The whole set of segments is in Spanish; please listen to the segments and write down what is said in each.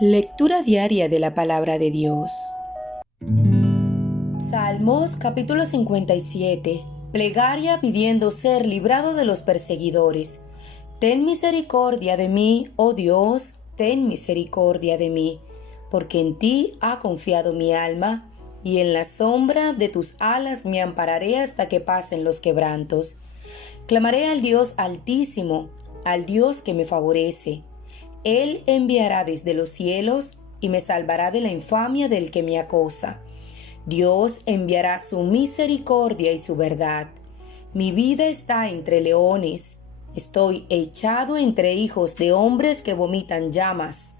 Lectura diaria de la palabra de Dios. Salmos capítulo 57. Plegaria pidiendo ser librado de los perseguidores. Ten misericordia de mí, oh Dios, ten misericordia de mí, porque en ti ha confiado mi alma, y en la sombra de tus alas me ampararé hasta que pasen los quebrantos. Clamaré al Dios Altísimo, al Dios que me favorece. Él enviará desde los cielos y me salvará de la infamia del que me acosa. Dios enviará su misericordia y su verdad. Mi vida está entre leones. Estoy echado entre hijos de hombres que vomitan llamas.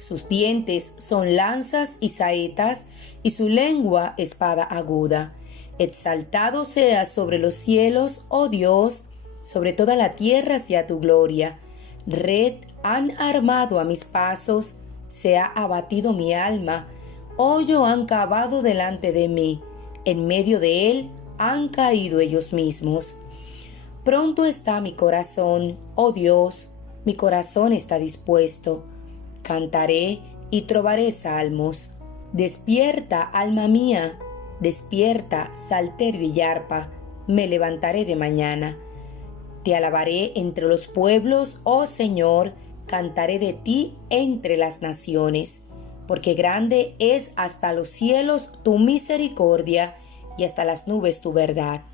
Sus dientes son lanzas y saetas, y su lengua espada aguda. Exaltado seas sobre los cielos, oh Dios, sobre toda la tierra sea tu gloria. Red han armado a mis pasos, se ha abatido mi alma. Hoyo han cavado delante de mí, en medio de él han caído ellos mismos. Pronto está mi corazón, oh Dios, mi corazón está dispuesto. Cantaré y trovaré salmos. Despierta, alma mía, despierta, salterio y arpa, me levantaré de mañana. Te alabaré entre los pueblos, oh Señor, cantaré de ti entre las naciones, porque grande es hasta los cielos tu misericordia y hasta las nubes tu verdad.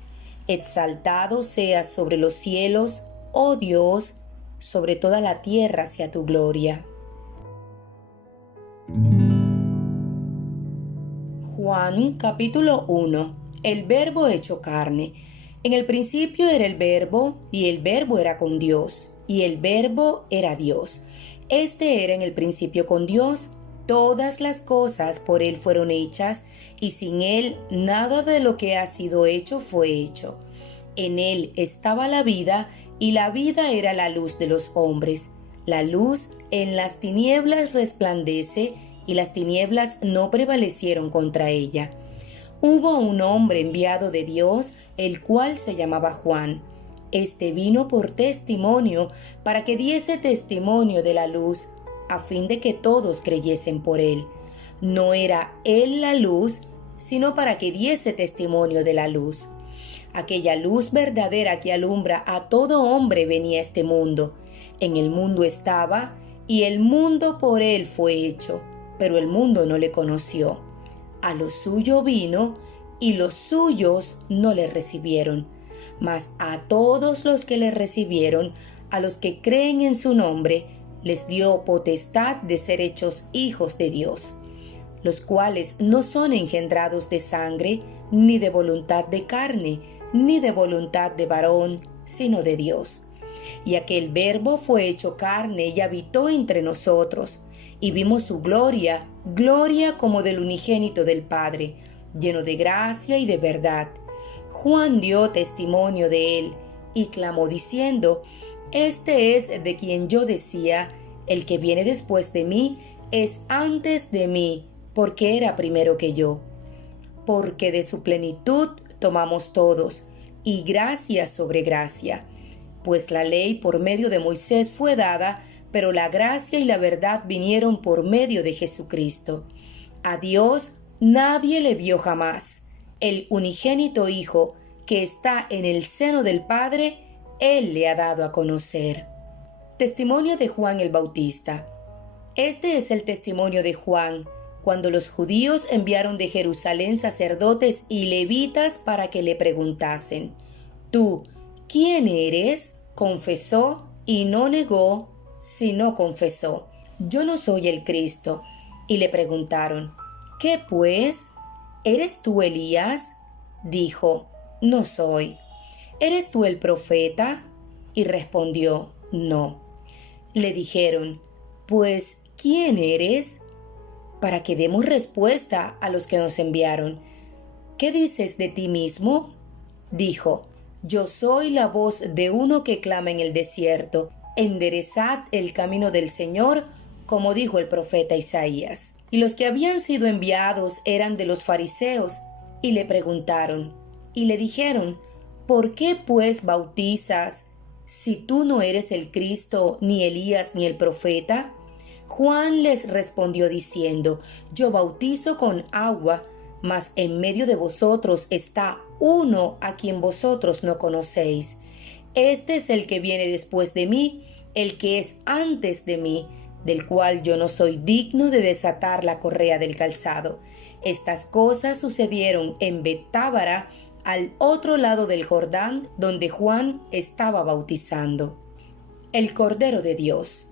Exaltado seas sobre los cielos, oh Dios, sobre toda la tierra sea tu gloria. Juan capítulo 1. El Verbo hecho carne. En el principio era el Verbo, y el Verbo era con Dios, y el Verbo era Dios. Este era en el principio con Dios. Todas las cosas por Él fueron hechas, y sin Él nada de lo que ha sido hecho fue hecho. En Él estaba la vida, y la vida era la luz de los hombres. La luz en las tinieblas resplandece, y las tinieblas no prevalecieron contra ella. Hubo un hombre enviado de Dios, el cual se llamaba Juan. Este vino por testimonio, para que diese testimonio de la luz, a fin de que todos creyesen por él. No era él la luz, sino para que diese testimonio de la luz. Aquella luz verdadera que alumbra a todo hombre venía a este mundo. En el mundo estaba, y el mundo por él fue hecho, pero el mundo no le conoció. A lo suyo vino, y los suyos no le recibieron. Mas a todos los que le recibieron, a los que creen en su nombre, les dio potestad de ser hechos hijos de Dios, los cuales no son engendrados de sangre, ni de voluntad de carne, ni de voluntad de varón, sino de Dios. Y aquel Verbo fue hecho carne y habitó entre nosotros, y vimos su gloria, gloria como del unigénito del Padre, lleno de gracia y de verdad. Juan dio testimonio de él, y clamó diciendo: Este es de quien yo decía, el que viene después de mí es antes de mí, porque era primero que yo. Porque de su plenitud tomamos todos, y gracia sobre gracia. Pues la ley por medio de Moisés fue dada, pero la gracia y la verdad vinieron por medio de Jesucristo. A Dios nadie le vio jamás. El unigénito Hijo, que está en el seno del Padre, Él le ha dado a conocer. Testimonio de Juan el Bautista. Este es el testimonio de Juan, cuando los judíos enviaron de Jerusalén sacerdotes y levitas para que le preguntasen: ¿Tú quién eres? Confesó y no negó, sino confesó: Yo no soy el Cristo. Y le preguntaron: ¿Qué pues? ¿Eres tú Elías? Dijo: No soy. ¿Eres tú el profeta? Y respondió: No. Le dijeron: Pues, ¿quién eres? Para que demos respuesta a los que nos enviaron. ¿Qué dices de ti mismo? Dijo: Yo soy la voz de uno que clama en el desierto: enderezad el camino del Señor, como dijo el profeta Isaías. Y los que habían sido enviados eran de los fariseos, y le preguntaron, y le dijeron: ¿Por qué pues bautizas, si tú no eres el Cristo, ni Elías, ni el profeta? Juan les respondió diciendo: Yo bautizo con agua, mas en medio de vosotros está uno a quien vosotros no conocéis. Este es el que viene después de mí, el que es antes de mí, del cual yo no soy digno de desatar la correa del calzado. Estas cosas sucedieron en Betábara, al otro lado del Jordán, donde Juan estaba bautizando. El Cordero de Dios.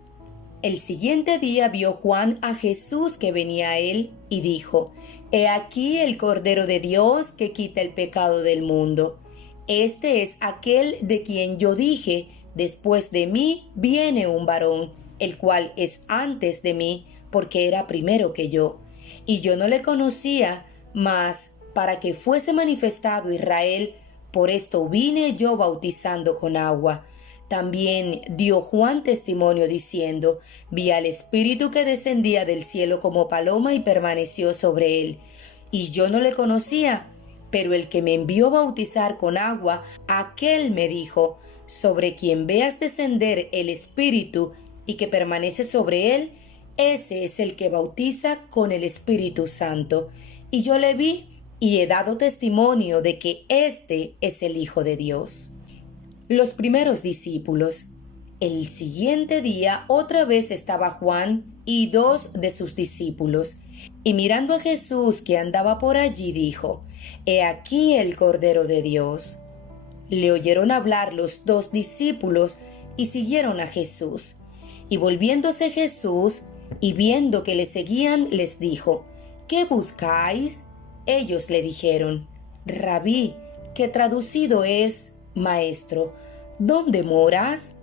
El siguiente día vio Juan a Jesús que venía a él y dijo: He aquí el Cordero de Dios que quita el pecado del mundo. Este es aquel de quien yo dije: Después de mí viene un varón, el cual es antes de mí, porque era primero que yo. Y yo no le conocía, mas para que fuese manifestado Israel, por esto vine yo bautizando con agua. También dio Juan testimonio diciendo: Vi al Espíritu que descendía del cielo como paloma y permaneció sobre él. Y yo no le conocía, pero el que me envió bautizar con agua, aquel me dijo: Sobre quien veas descender el Espíritu y que permanece sobre él, ese es el que bautiza con el Espíritu Santo. Y yo le vi y he dado testimonio de que este es el Hijo de Dios. Los primeros discípulos. El siguiente día otra vez estaba Juan y 2 de sus discípulos, y mirando a Jesús que andaba por allí dijo: He aquí el Cordero de Dios. Le oyeron hablar los 2 discípulos y siguieron a Jesús. Y volviéndose Jesús y viendo que le seguían, les dijo: ¿Qué buscáis? Ellos le dijeron: Rabí, que traducido es Maestro, ¿dónde moras?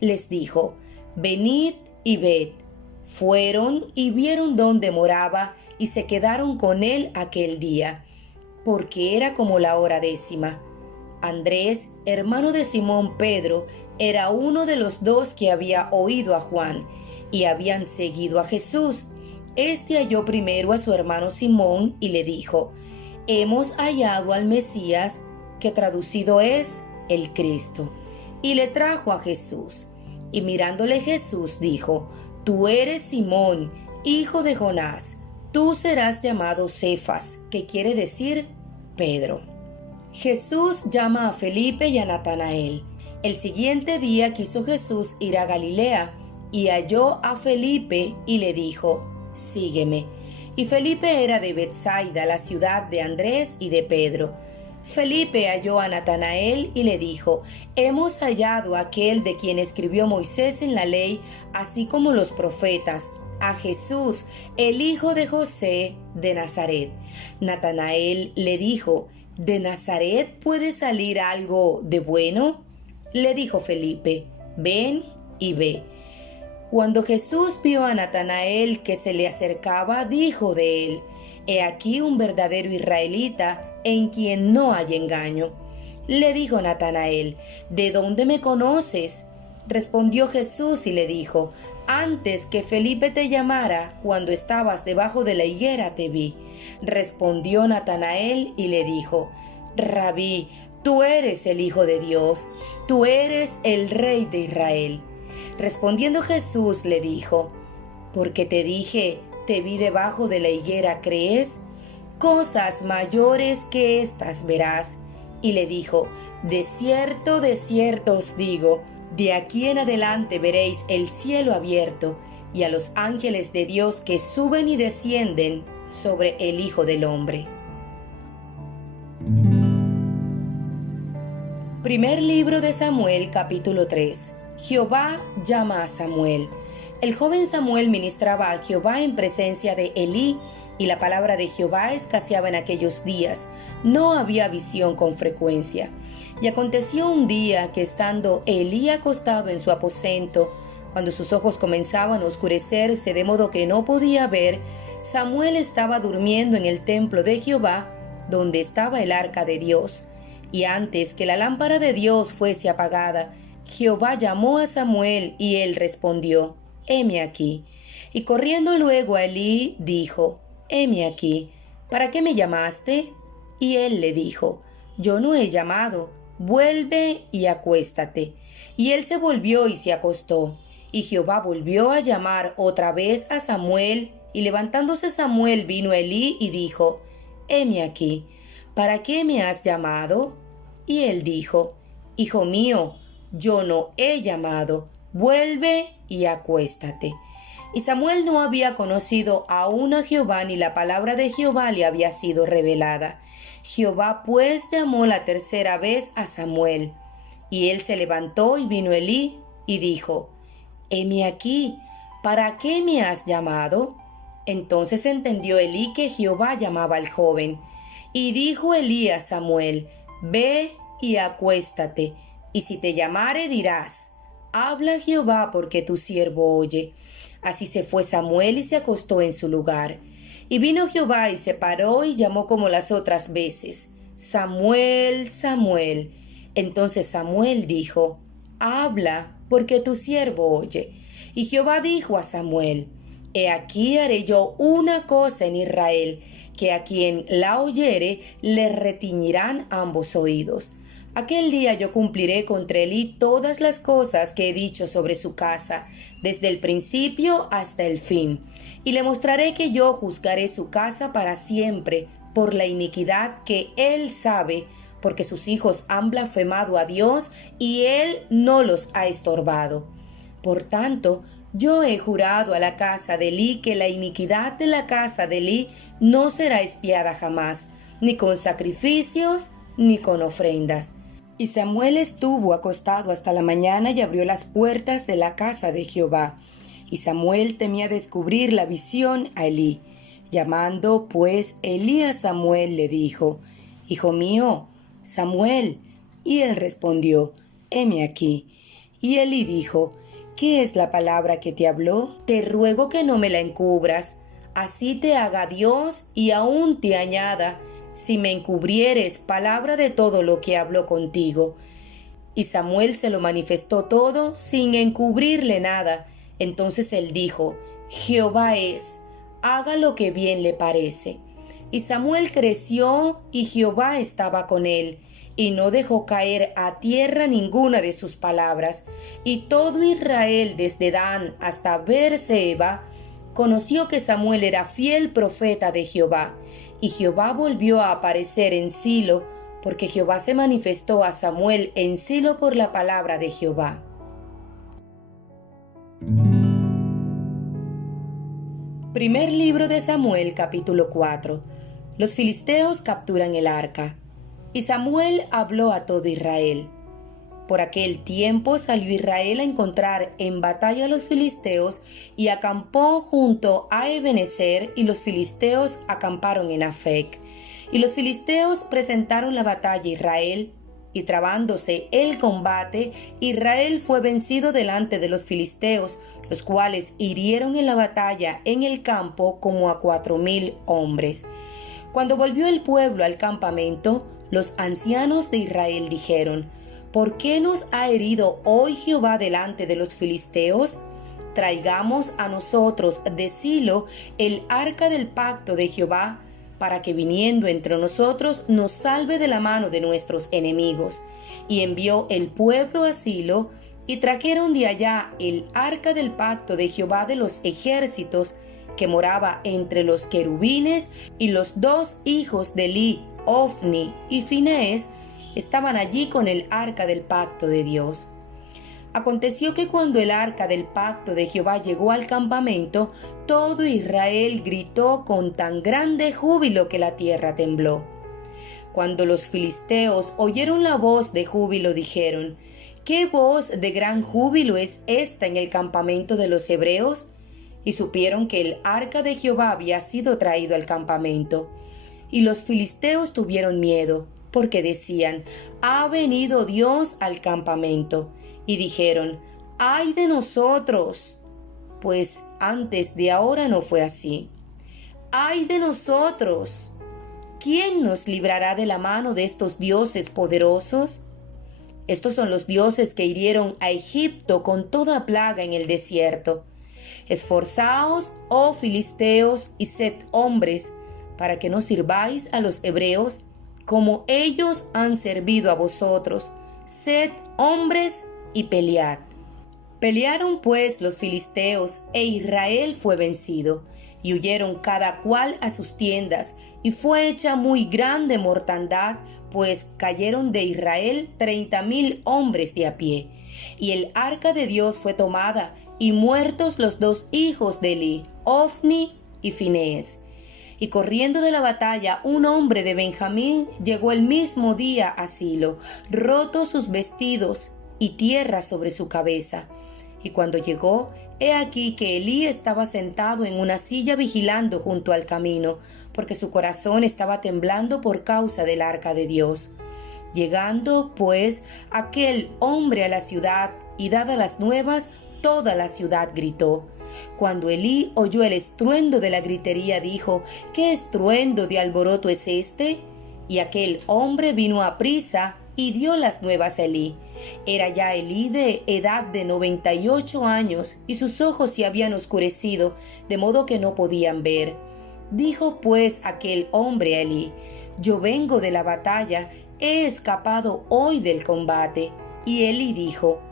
Les dijo: Venid y ved. Fueron y vieron dónde moraba y se quedaron con él aquel día, porque era como la hora 10. Andrés, hermano de Simón Pedro, era uno de los 2 que había oído a Juan y habían seguido a Jesús. Este halló primero a su hermano Simón y le dijo: Hemos hallado al Mesías, que traducido es el Cristo. Y le trajo a Jesús. Y mirándole Jesús dijo: Tú eres Simón, hijo de Jonás, tú serás llamado Cefas, que quiere decir Pedro. Jesús llama a Felipe y a Natanael. El siguiente día quiso Jesús ir a Galilea, y halló a Felipe y le dijo: Sígueme. Y Felipe era de Betsaida, la ciudad de Andrés y de Pedro. Felipe halló a Natanael y le dijo: Hemos hallado a aquel de quien escribió Moisés en la ley, así como los profetas, a Jesús, el hijo de José de Nazaret. Natanael le dijo: ¿De Nazaret puede salir algo de bueno? Le dijo Felipe: Ven y ve. Cuando Jesús vio a Natanael que se le acercaba, dijo de él: He aquí un verdadero israelita, en quien no hay engaño. Le dijo Natanael: ¿De dónde me conoces? Respondió Jesús y le dijo: Antes que Felipe te llamara, cuando estabas debajo de la higuera te vi. Respondió Natanael y le dijo: Rabí, tú eres el Hijo de Dios, tú eres el Rey de Israel. Respondiendo Jesús le dijo: Porque te dije, te vi debajo de la higuera, ¿crees? Cosas mayores que estas verás. Y le dijo: de cierto os digo, de aquí en adelante veréis el cielo abierto y a los ángeles de Dios que suben y descienden sobre el Hijo del Hombre. Primer libro de Samuel, capítulo 3. Jehová llama a Samuel. El joven Samuel ministraba a Jehová en presencia de Elí, y la palabra de Jehová escaseaba en aquellos días. No había visión con frecuencia. Y aconteció un día que, estando Elí acostado en su aposento, cuando sus ojos comenzaban a oscurecerse de modo que no podía ver, Samuel estaba durmiendo en el templo de Jehová, donde estaba el arca de Dios. Y antes que la lámpara de Dios fuese apagada, Jehová llamó a Samuel, y él respondió: heme aquí. Y corriendo luego a Elí, dijo: heme aquí. ¿Para qué me llamaste? Y él le dijo: yo no he llamado, vuelve y acuéstate. Y él se volvió y se acostó. Y Jehová volvió a llamar otra vez a Samuel, y levantándose Samuel vino a Elí y dijo: Heme aquí, ¿para qué me has llamado? Y él dijo: Hijo mío, yo no he llamado, vuelve y acuéstate. Y Samuel no había conocido aún a Jehová, ni la palabra de Jehová le había sido revelada. Jehová pues llamó la tercera vez a Samuel. Y él se levantó y vino a Elí y dijo: Heme aquí, ¿para qué me has llamado? Entonces entendió Elí que Jehová llamaba al joven. Y dijo Elí a Samuel: Ve y acuéstate, y si te llamare dirás: Habla Jehová, porque tu siervo oye. Así se fue Samuel y se acostó en su lugar. Y vino Jehová y se paró y llamó como las otras veces: Samuel, Samuel. Entonces Samuel dijo: Habla, porque tu siervo oye. Y Jehová dijo a Samuel: He aquí haré yo una cosa en Israel, que a quien la oyere le retiñirán ambos oídos. Aquel día yo cumpliré contra Elí todas las cosas que he dicho sobre su casa, desde el principio hasta el fin, y le mostraré que yo juzgaré su casa para siempre, por la iniquidad que él sabe, porque sus hijos han blasfemado a Dios y él no los ha estorbado. Por tanto, yo he jurado a la casa de Elí que la iniquidad de la casa de Elí no será expiada jamás, ni con sacrificios, ni con ofrendas. Y Samuel estuvo acostado hasta la mañana y abrió las puertas de la casa de Jehová. Y Samuel temía descubrir la visión a Elí. Llamando pues Elí a Samuel, le dijo: Hijo mío, Samuel. Y él respondió: Heme aquí. Y Elí dijo: ¿Qué es la palabra que te habló? Te ruego que no me la encubras. Así te haga Dios y aún te añada, si me encubrieres palabra de todo lo que habló contigo. Y Samuel se lo manifestó todo sin encubrirle nada. Entonces él dijo: Jehová es, haga lo que bien le parece. Y Samuel creció y Jehová estaba con él, y no dejó caer a tierra ninguna de sus palabras. Y todo Israel, desde Dan hasta Beer-seba, conoció que Samuel era fiel profeta de Jehová. Y Jehová volvió a aparecer en Silo, porque Jehová se manifestó a Samuel en Silo por la palabra de Jehová. Primer libro de Samuel, capítulo 4. Los filisteos capturan el arca. Y Samuel habló a todo Israel. Por aquel tiempo salió Israel a encontrar en batalla a los filisteos y acampó junto a Ebenezer, y los filisteos acamparon en Afec. Y los filisteos presentaron la batalla a Israel, y trabándose el combate, Israel fue vencido delante de los filisteos, los cuales hirieron en la batalla en el campo como a 4,000 hombres. Cuando volvió el pueblo al campamento, los ancianos de Israel dijeron: ¿Por qué nos ha herido hoy Jehová delante de los filisteos? Traigamos a nosotros de Silo el arca del pacto de Jehová, para que viniendo entre nosotros nos salve de la mano de nuestros enemigos. Y envió el pueblo a Silo, y trajeron de allá el arca del pacto de Jehová de los ejércitos, que moraba entre los querubines, y los 2 hijos de Elí, Ofni y Finees, estaban allí con el arca del pacto de Dios. Aconteció que cuando el arca del pacto de Jehová llegó al campamento, todo Israel gritó con tan grande júbilo que la tierra tembló. Cuando los filisteos oyeron la voz de júbilo, dijeron: ¿Qué voz de gran júbilo es esta en el campamento de los hebreos? Y supieron que el arca de Jehová había sido traído al campamento. Y los filisteos tuvieron miedo, porque decían: ha venido Dios al campamento. Y dijeron: ¡ay de nosotros! Pues antes de ahora no fue así. ¡Ay de nosotros! ¿Quién nos librará de la mano de estos dioses poderosos? Estos son los dioses que hirieron a Egipto con toda plaga en el desierto. Esforzaos, oh filisteos, y sed hombres, para que no sirváis a los hebreos, como ellos han servido a vosotros. Sed hombres y pelead. Pelearon pues los filisteos, e Israel fue vencido, y huyeron cada cual a sus tiendas, y fue hecha muy grande mortandad, pues cayeron de Israel 30,000 hombres de a pie. Y el arca de Dios fue tomada, y muertos los 2 hijos de Elí, Ofni y Finees. Y corriendo de la batalla, un hombre de Benjamín llegó el mismo día a Silo, rotos sus vestidos y tierra sobre su cabeza. Y cuando llegó, he aquí que Elí estaba sentado en una silla vigilando junto al camino, porque su corazón estaba temblando por causa del arca de Dios. Llegando, pues, aquel hombre a la ciudad, y dadas las nuevas, toda la ciudad gritó. Cuando Elí oyó el estruendo de la gritería, dijo: ¿Qué estruendo de alboroto es este? Y aquel hombre vino aprisa y dio las nuevas a Elí. Era ya Elí de edad de 98 años, y sus ojos se habían oscurecido, de modo que no podían ver. Dijo pues aquel hombre a Elí: Yo vengo de la batalla, he escapado hoy del combate. Y Elí dijo: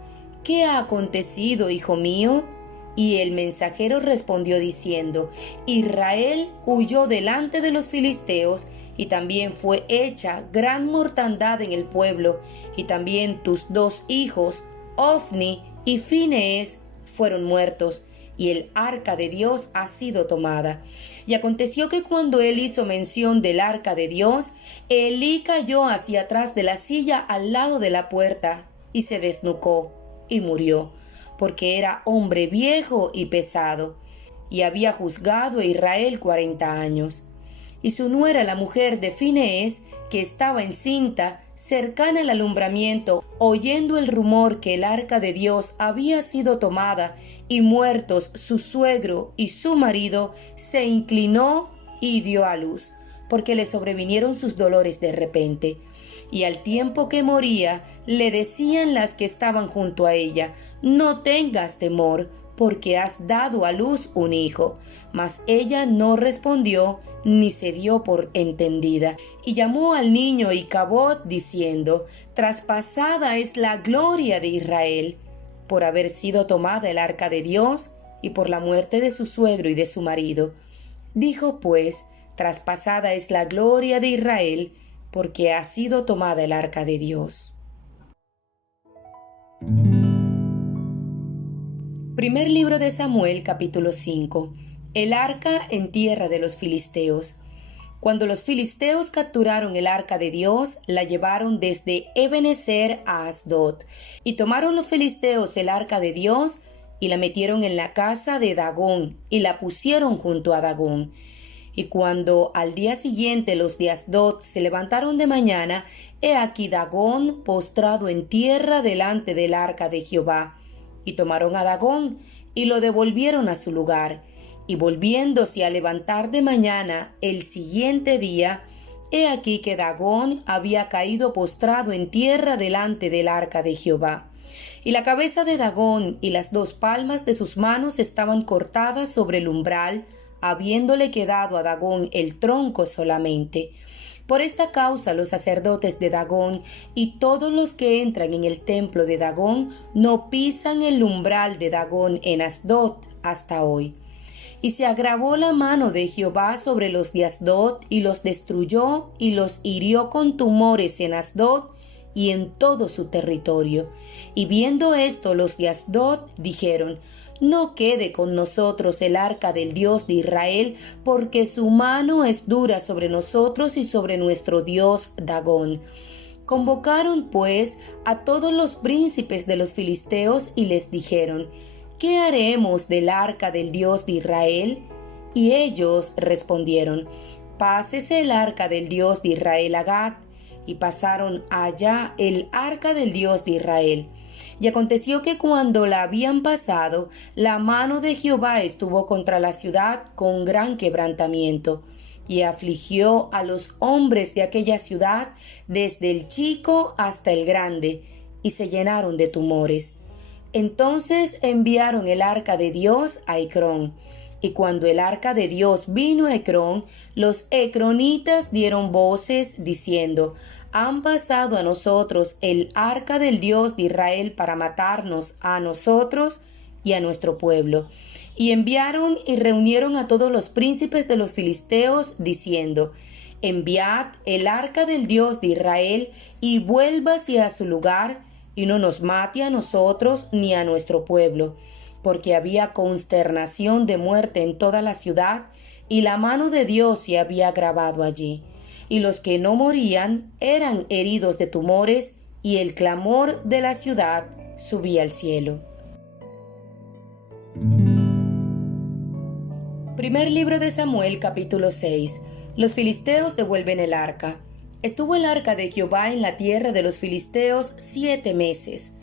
¿Qué ha acontecido, hijo mío? Y el mensajero respondió diciendo: Israel huyó delante de los filisteos, y también fue hecha gran mortandad en el pueblo, y también tus 2 hijos, Ofni y Finees, fueron muertos, y el arca de Dios ha sido tomada. Y aconteció que cuando él hizo mención del arca de Dios, Elí cayó hacia atrás de la silla al lado de la puerta, y se desnucó, y murió, porque era hombre viejo y pesado, y había juzgado a Israel 40 años. Y su nuera, la mujer de Finees, que estaba encinta, cercana al alumbramiento, oyendo el rumor que el arca de Dios había sido tomada, y muertos su suegro y su marido, se inclinó y dio a luz, porque le sobrevinieron sus dolores de repente. Y al tiempo que moría, le decían las que estaban junto a ella: No tengas temor, porque has dado a luz un hijo. Mas ella no respondió, ni se dio por entendida. Y llamó al niño Icabod, diciendo: Traspasada es la gloria de Israel, por haber sido tomada el arca de Dios, y por la muerte de su suegro y de su marido. Dijo pues: Traspasada es la gloria de Israel, porque ha sido tomada el arca de Dios. Primer libro de Samuel, capítulo 5. El arca en tierra de los filisteos. Cuando los filisteos capturaron el arca de Dios, la llevaron desde Ebenezer a Asdod, y tomaron los filisteos el arca de Dios, y la metieron en la casa de Dagón, y la pusieron junto a Dagón. Y cuando al día siguiente los de Asdod se levantaron de mañana, he aquí Dagón postrado en tierra delante del arca de Jehová. Y tomaron a Dagón y lo devolvieron a su lugar. Y volviéndose a levantar de mañana el siguiente día, he aquí que Dagón había caído postrado en tierra delante del arca de Jehová. Y la cabeza de Dagón y las 2 palmas de sus manos estaban cortadas sobre el umbral, habiéndole quedado a Dagón el tronco solamente. Por esta causa los sacerdotes de Dagón y todos los que entran en el templo de Dagón no pisan el umbral de Dagón en Asdod hasta hoy. Y se agravó la mano de Jehová sobre los de Asdod, y los destruyó y los hirió con tumores en Asdod y en todo su territorio. Y viendo esto, los de Asdod dijeron: No quede con nosotros el arca del Dios de Israel, porque su mano es dura sobre nosotros y sobre nuestro Dios Dagón. Convocaron pues a todos los príncipes de los filisteos y les dijeron: ¿Qué haremos del arca del Dios de Israel? Y ellos respondieron: Pásese el arca del Dios de Israel a Gat. Y pasaron allá el arca del Dios de Israel. Y aconteció que cuando la habían pasado, la mano de Jehová estuvo contra la ciudad con gran quebrantamiento, y afligió a los hombres de aquella ciudad, desde el chico hasta el grande, y se llenaron de tumores. Entonces enviaron el arca de Dios a Ecrón. Y cuando el arca de Dios vino a Ecrón, los ecronitas dieron voces diciendo: han pasado a nosotros el arca del Dios de Israel para matarnos a nosotros y a nuestro pueblo. Y enviaron y reunieron a todos los príncipes de los filisteos, diciendo: enviad el arca del Dios de Israel y vuélvase a su lugar, y no nos mate a nosotros ni a nuestro pueblo. Porque había consternación de muerte en toda la ciudad, y la mano de Dios se había agravado allí. Y los que no morían eran heridos de tumores, y el clamor de la ciudad subía al cielo. Primer libro de Samuel, capítulo 6. Los filisteos devuelven el arca. Estuvo el arca de Jehová en la tierra de los filisteos 7 meses.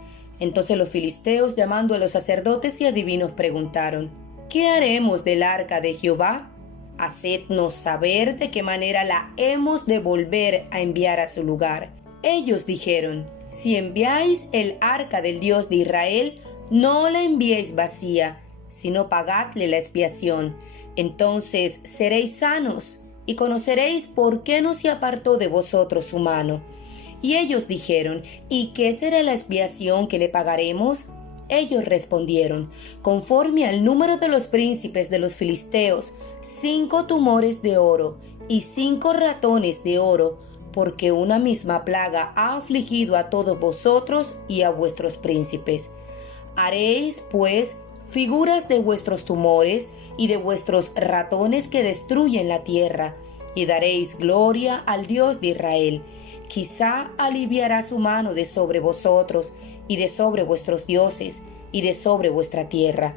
Entonces los filisteos, llamando a los sacerdotes y adivinos, preguntaron: ¿qué haremos del arca de Jehová? Hacednos saber de qué manera la hemos de volver a enviar a su lugar. Ellos dijeron: si enviáis el arca del Dios de Israel, no la enviéis vacía, sino pagadle la expiación. Entonces seréis sanos, y conoceréis por qué no se apartó de vosotros su mano. Y ellos dijeron: ¿y qué será la expiación que le pagaremos? Ellos respondieron: conforme al número de los príncipes de los filisteos, 5 tumores de oro y 5 ratones de oro, porque una misma plaga ha afligido a todos vosotros y a vuestros príncipes. Haréis, pues, figuras de vuestros tumores y de vuestros ratones que destruyen la tierra, y daréis gloria al Dios de Israel. Quizá aliviará su mano de sobre vosotros, y de sobre vuestros dioses, y de sobre vuestra tierra.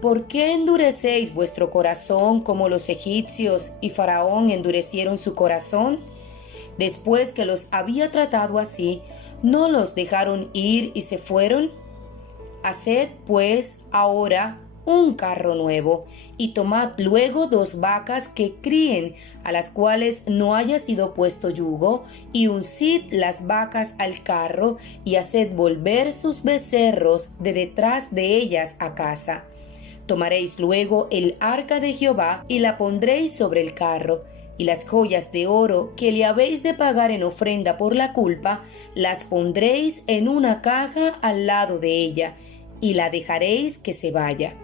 ¿Por qué endurecéis vuestro corazón como los egipcios y Faraón endurecieron su corazón? Después que los había tratado así, ¿no los dejaron ir y se fueron? Haced pues ahora un carro nuevo, y tomad luego 2 vacas que críen, a las cuales no haya sido puesto yugo, y uncid las vacas al carro, y haced volver sus becerros de detrás de ellas a casa. Tomaréis luego el arca de Jehová, y la pondréis sobre el carro, y las joyas de oro que le habéis de pagar en ofrenda por la culpa, las pondréis en una caja al lado de ella, y la dejaréis que se vaya.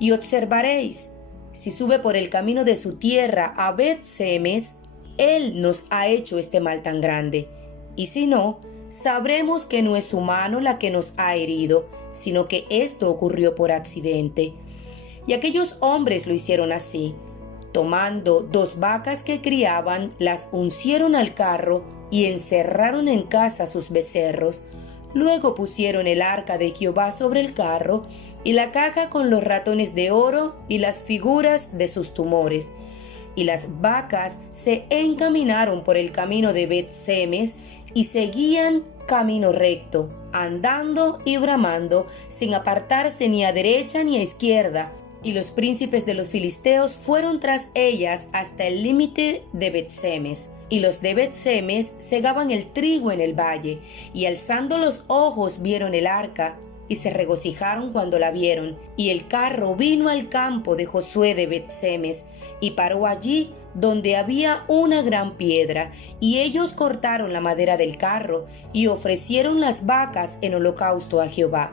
Y observaréis, si sube por el camino de su tierra a Bet-Semes, él nos ha hecho este mal tan grande. Y si no, sabremos que no es su mano la que nos ha herido, sino que esto ocurrió por accidente. Y aquellos hombres lo hicieron así. Tomando 2 vacas que criaban, las uncieron al carro y encerraron en casa sus becerros. Luego pusieron el arca de Jehová sobre el carro, y la caja con los ratones de oro y las figuras de sus tumores. Y las vacas se encaminaron por el camino de Bet-Semes y seguían camino recto, andando y bramando, sin apartarse ni a derecha ni a izquierda. Y los príncipes de los filisteos fueron tras ellas hasta el límite de Bet-Semes. Y los de Bet-Semes segaban el trigo en el valle, y alzando los ojos vieron el arca, y se regocijaron cuando la vieron. Y el carro vino al campo de Josué de Bet-Semes, y paró allí donde había una gran piedra, y ellos cortaron la madera del carro, y ofrecieron las vacas en holocausto a Jehová.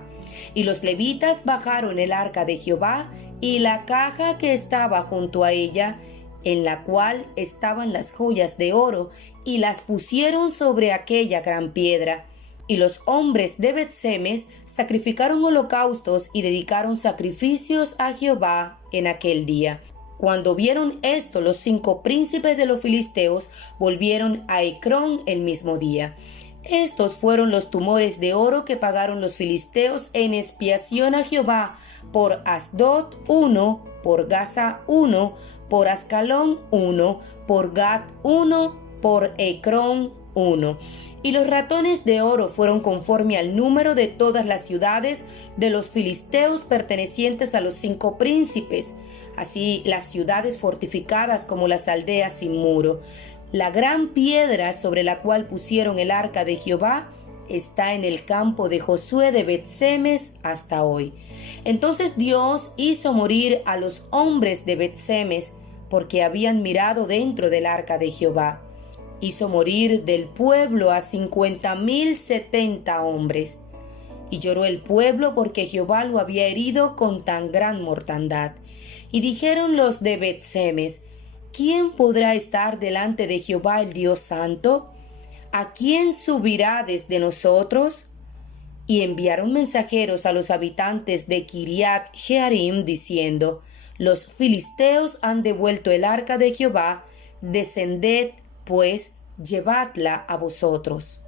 Y los levitas bajaron el arca de Jehová, y la caja que estaba junto a ella, en la cual estaban las joyas de oro, y las pusieron sobre aquella gran piedra. Y los hombres de Bet-Semes sacrificaron holocaustos y dedicaron sacrificios a Jehová en aquel día. Cuando vieron esto, los 5 príncipes de los filisteos volvieron a Ecrón el mismo día. Estos fueron los tumores de oro que pagaron los filisteos en expiación a Jehová: por Asdod 1, por Gaza 1, por Ascalón 1, por Gat 1, por Ecrón 1. Y los ratones de oro fueron conforme al número de todas las ciudades de los filisteos pertenecientes a los 5 príncipes, así las ciudades fortificadas como las aldeas sin muro. La gran piedra sobre la cual pusieron el arca de Jehová está en el campo de Josué de Bet-Semes hasta hoy. Entonces Dios hizo morir a los hombres de Bet-Semes porque habían mirado dentro del arca de Jehová. Hizo morir del pueblo a 50,070 hombres. Y lloró el pueblo porque Jehová lo había herido con tan gran mortandad. Y dijeron los de Bet-Semes: ¿quién podrá estar delante de Jehová el Dios Santo? ¿A quién subirá desde nosotros? Y enviaron mensajeros a los habitantes de Kiriat Jearim diciendo: los filisteos han devuelto el arca de Jehová, descended pues, llevadla a vosotros.